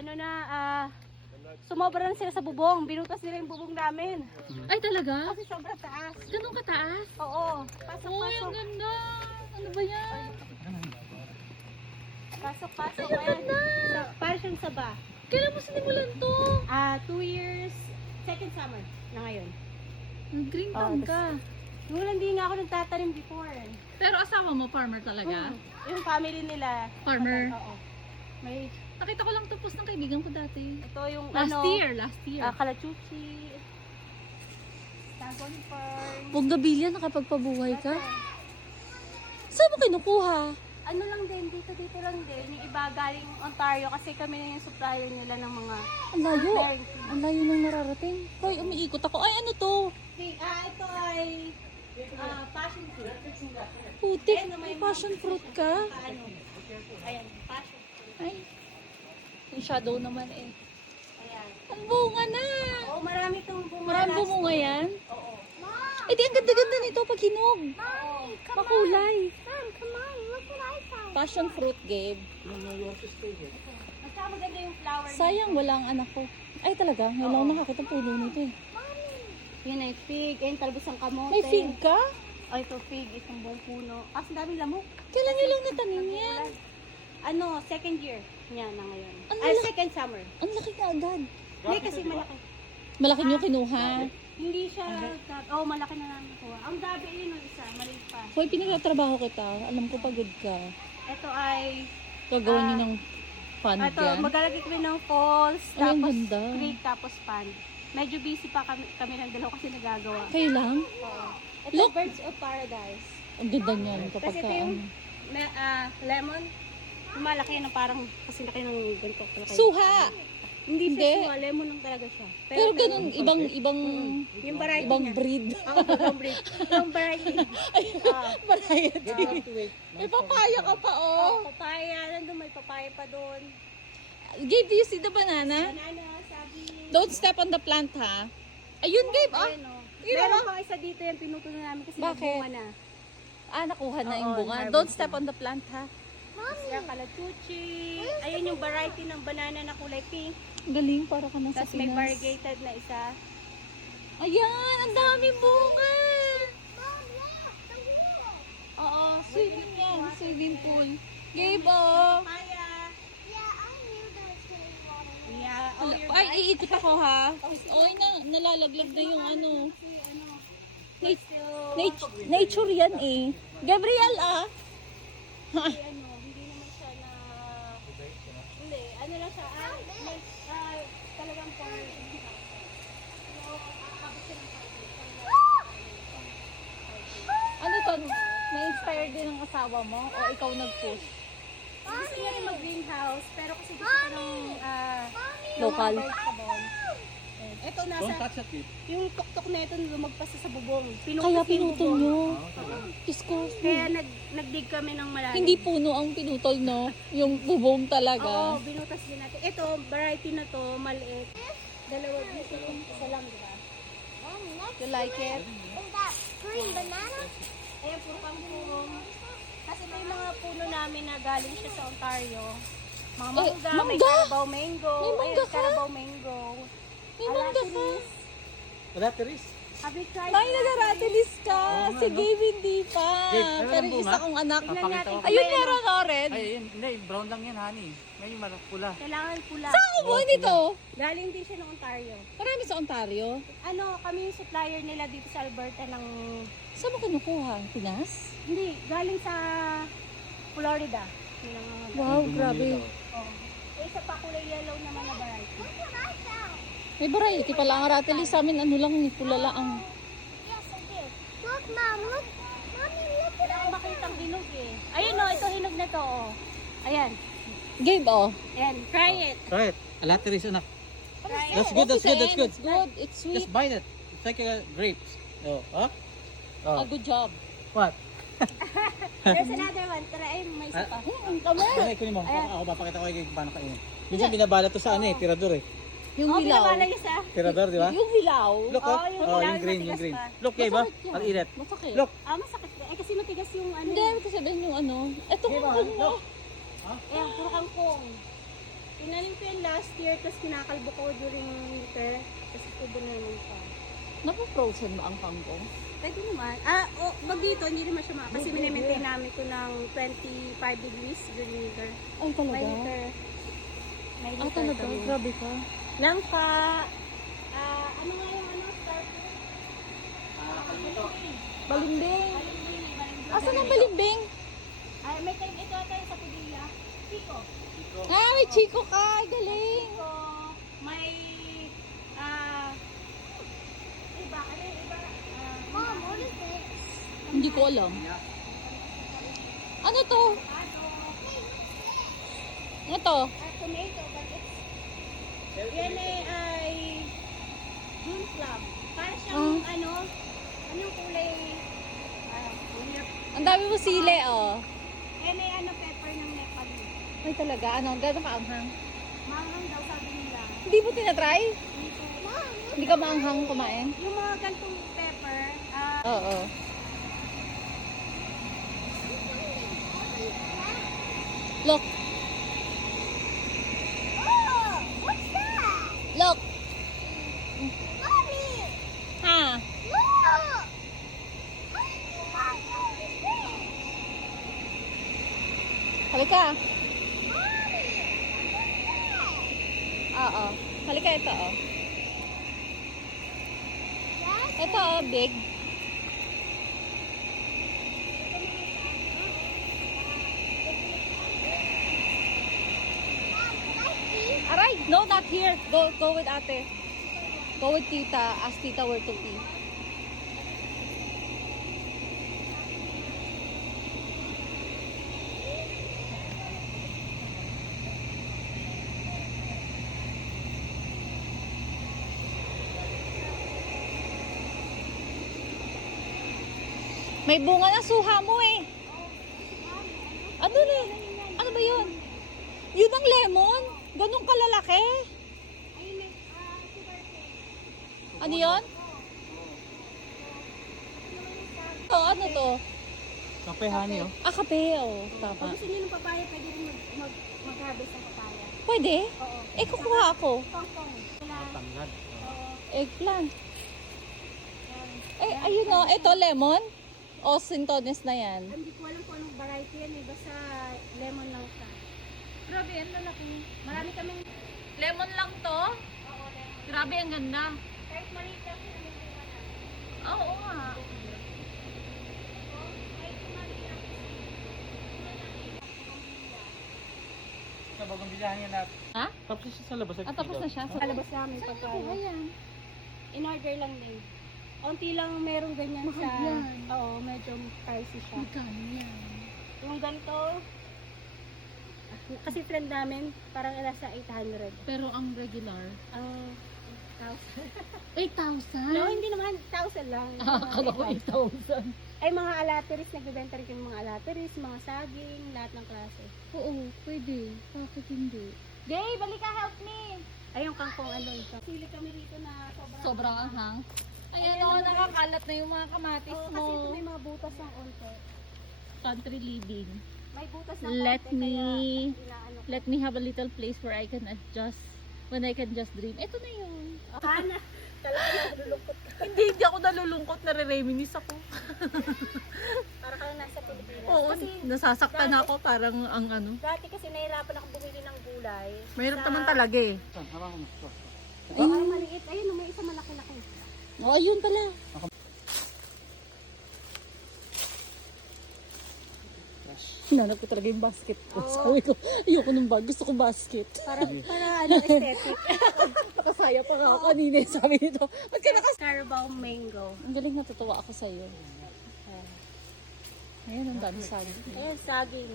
ano na, sumobra na sila sa bubong. Binutas nila yung bubong namin. Ay, talaga? Kasi sobrang taas. Ganun kataas? Oo. Uy, ang ganda! Ano ba yan? Pasok. Ay, ang ganda! Para siyang saba. Kailan mo sinimulan to? 2 years, second summer na ngayon. Green thumb ka. Nung hindi nga ako nagtatanim before. Pero asawa mo, farmer talaga? Yung family nila. Farmer? Oo. May, Nakita ko lang to post ng kaibigan ko dati. ito yung Last year. kalachuchi. Dragon farm. Bonggabilya, nakapagpabuhay ka? Saan mo kinukuha? Ano lang din, dito lang din. Yung iba galing Ontario kasi kami na yung supplier nila ng mga... Ang layo. berries. Ang layo nang nararating. Hoy, umiikot ako. Ay, ano to? Ito ay passion fruit. Putik, may passion fruit ka? Ano? Ayan, passion fruit. Ay, yung shadow naman eh. Ayan. Ang bunga na! Oo, marami itong bunga. Maraming bumunga yan? Oo. Eh di, ang ganda-ganda nito pag hinog. Oo. Makulay. Mom, come on, look what I found. Passion fruit, Gabe. Basta maganda yung flower. Sayang, walang anak ko. Ay talaga, ngayon lang ako nakakita ng puno nito eh. Yan ay fig. Ayan, talbos ng kamote. May fig ka? Oh, ito fig. Isang buong puno. Ang daming lamok. Kailan nyo lang natanim yan? Ano, second year niya na ngayon. Ang Ay, laki. second summer. Ang laki ka agad. Hindi kasi malaki. Malaki nyo kinuha. Hindi siya, oh, malaki na namin ko. Ang dabi yun yung isa, maliit pa. Hoy, pinagtatrabaho kita. Alam ko pagod ka. Ito ay, Gagawa nyo ng fund ito, yan. maglalagay kami ng falls, Ay, ang tapos ganda. creek, tapos pond. Medyo busy pa kami ng dalawa kasi nagagawa. Kayo lang? Oo. Ito, Look. Birds of Paradise. Ang ganda niyan kapag Kasi ka ito yung ano. lemon. Lumalaki na parang kasi laki ng ganito. Suha! Hindi Hindi. siya suha, lemon lang talaga siya. Pero ganun, ibang Yung variety ibang niya. breed. Oo, ibang breed. Yung variety. Variety. May papaya ka pa, oh. Papaya, nandun may papaya pa doon. Gabe, do you see the banana? Banana, sabi. Don't step on the plant, ha? Ayun, Gabe, ah. Ayun, oh. Yun, Meron oh. pang isa dito yung pinutulo namin kasi Bakit? nagbunga na. Ah, nakuha na Oo, yung bunga. harvest Don't step na. on the plant, ha? Kaya kalachuchi. Ayun yung variety ng banana na kulay pink. Galing, para ka nasa Tapos may Pinas. variegated na isa. Ayan, ang dami bunga. Oo, Swimming yan, swimming pool. Gabe, oh. Papaya. Yeah, oh, your Ay, iikot ako, ha? Oy, nalalaglag na yung ano. Nature yan, eh. Gabriel, ah. Hindi naman siya na... Hindi, ano lang siya, talagang for... Ano to? Na-inspire din ng asawa mo? O ikaw nag-push? Gusto niya rin mag-greenhouse, pero kasi gusto ko ng... Local. Ito nasa... Yung tuktok na ito lumagpas sa bubong. Kaya Pinutos yung pinutol bubong. nyo. Diyos ko. Kaya nag-dig kami ng malalim. Hindi puno ang pinutol, no? Yung bubong Oo, talaga. binutas din natin. Ito, variety na to, maliit. Dalawa dito, isa lang, di ba? You like it? Green banana? Ayan, puro kangkong. Kasi may mga puno namin na galing siya sa Ontario. Mga mangga, may mangga? Carabao mango. May mangga Ayan, ka? Carabao mango. May mangga ka. Ratiris. Have you tried May nagaratilis ka. Si Gabe hindi pa. Gabe, meron Pero ng yung bunga? isa kong anak. Tingnan Papakita natin ko. kung Ayun, may ano. meron o red. Ay, yun. Hindi, brown lang yan, honey. Ngayon pula. Kailangan pula. Saan mo nito? Galing din siya ng Ontario. Marami sa Ontario. Ano, kami yung supplier nila dito sa Alberta ng... Saan mo kinukuha? Pinas? Hindi, galing sa Florida. Yun ang mga Wow, grabe. Oh. Eh, isa pa kulay yellow naman na variety. May variety pala ang ratilis sa amin. Ano lang, pula lang. Yes, I did. Look, Mom. Look. Mommy, look Wala akong makitang hinog eh. Ayun o, ito hinog na to oh. Ayan. Gabe, oh. Ayan, try it. Right. Ratiris, anak. Try it. That's good, that's good, that's good. It's good. It's sweet. Just bite it. It's like grapes. Oh, huh? A Oh. good job. What? There's another one. Try, may isa pa. Kami. Ay, kunin mo. Ayan. Ako papakita ko kayo kung paano kainin. Minsan binabalot to sa ano eh, tirador eh. Yung Oh, hilaw. pinawala niya sa... Tirador, di ba? Yung hilaw. Look, oh. Oh, yung Oh, hilaw, yung green, matigas yung green. pa. Look, Gabe, ah. Masakit yan. I'll eat it. Masakit. Look. Masakit. Eh, kasi matigas yung ano. Hindi, kasi sabihin yung ano. Ito Gabe, kung ah. mo. Look. Ayan, puro kangkong. Tinanim ko yan last last year, tapos kinakalbo ko during winter. Tapos tubo na naman siya. Napo-frozen ba ang kangkong? Pwede naman. Wag dito, hindi naman siya kasi minimaintain namin ko ng 25 degrees during winter. Ay, talaga? May liter. May liter Talaga? kami. Grabe ka. Langka. Ano nga yung starter? Balimbing. Asan ang balimbing? Ay, may time ito tayo sa Padilla. Chico. Ah, may Chico ka. Ay, galing. Chico. May, iba, ano yung iba? Mom, what is this? Hindi ko alam. Ano to? Ano to? Tomato, but it's, yan ay June plum. Para siyang, anong kulay, ulip. Ang dami mo sili, oh. Yan ay pepper ng Nepal. Ay, talaga. Ano? Gano'n kaanghang? Mangang daw sabi nila. Hindi mo tinatry? Dito. Hindi ka maanghang kumain? Yung mga gantong pepper, Oo. Look. Oh, what's that? Look. Mommy, Ha? look! What is this? Halika. Mommy, what's that? Oo. Halika ito, oh. That's Ito, oh, big. Aray! No, not here. Go with ate. Go with tita. Ask tita where to be. May bunga na suha mo eh. Ano na? Ano ba yun? Yun ang lemon? Ganun kalalaki? Ano yun? To, ano to? Kape, honey, oh. Ah, kape. Oh, kung tama. gusto niyo ng papaya, pwede rin mag-harvest ng papaya. Pwede? Oo. Eh, kukuha ako. Kangkong. Tanggad. Eggplant. Eh, ayun o. Ito, lemon? O, sintones na yan. Hindi ko alam kung anong variety yan eh. Basta lemon lang siya. Grabe, ang lalaki. Marami kaming... Lemon lang to? Oo, lemon. Grabe, ang ganda. Kahit maliit lang sila may bunga na. Oo nga. Kahit maliit lang. Sa bagong bilyahan yan natin. Ha? Tapos siya sa labas. Ah, tapos na siya? Alabas namin Saan pagkain. nakuha yan? In order lang din. Unti lang merong ganyan Mahal sa... yan. Oo, medyo pricey siya. Magkano yan? Yung ganito, kasi trend namin, parang nasa 800. Pero ang regular? Ang 1,000. 8,000? No, hindi naman 1,000 lang. Akala ko 8,000. Ay, mga alateris, nagbebenta rin kami mga alateris, mga saging, lahat ng klase. Oo, pwede. Bakit hindi? Day, balik ka, help me! Ay, yung kangkong ano ito. Sili kami dito na Sobrang anghang. Ayan o, nakakalat na yung mga kamatis Oo, mo. kasi ito may mga butas ng onte. Country living. May butas ng Let konti, me- kaya inaano ko. Let me have a little place where I can adjust. When I can just dream. Ito na yun. Hana, talaga nalulungkot ka. Hindi ako nalulungkot. Nare-reminis ako. Para ka lang nasa Pilipinas. Oo, Kasi nasasaktan ako. Parang ang ano. dati kasi nahirapan ako bumili ng gulay. Mahirap Sa- naman talaga eh. Saan? Harang mo. Ay, maliit. Ayun, may isa malaki-laki. Oh, ayun pala. Hinanap ko talaga yung basket ko. Sabi ko, ayoko ng bag. Gusto ko basket. Para ano, aesthetic. Nakasaya pa nga ako kanina. Sabi nito, ba't ka nakas... Carabao mango. Ang galing, natutuwa ako sa'yo. Ayun, ang dami sabi. Ayan, saging.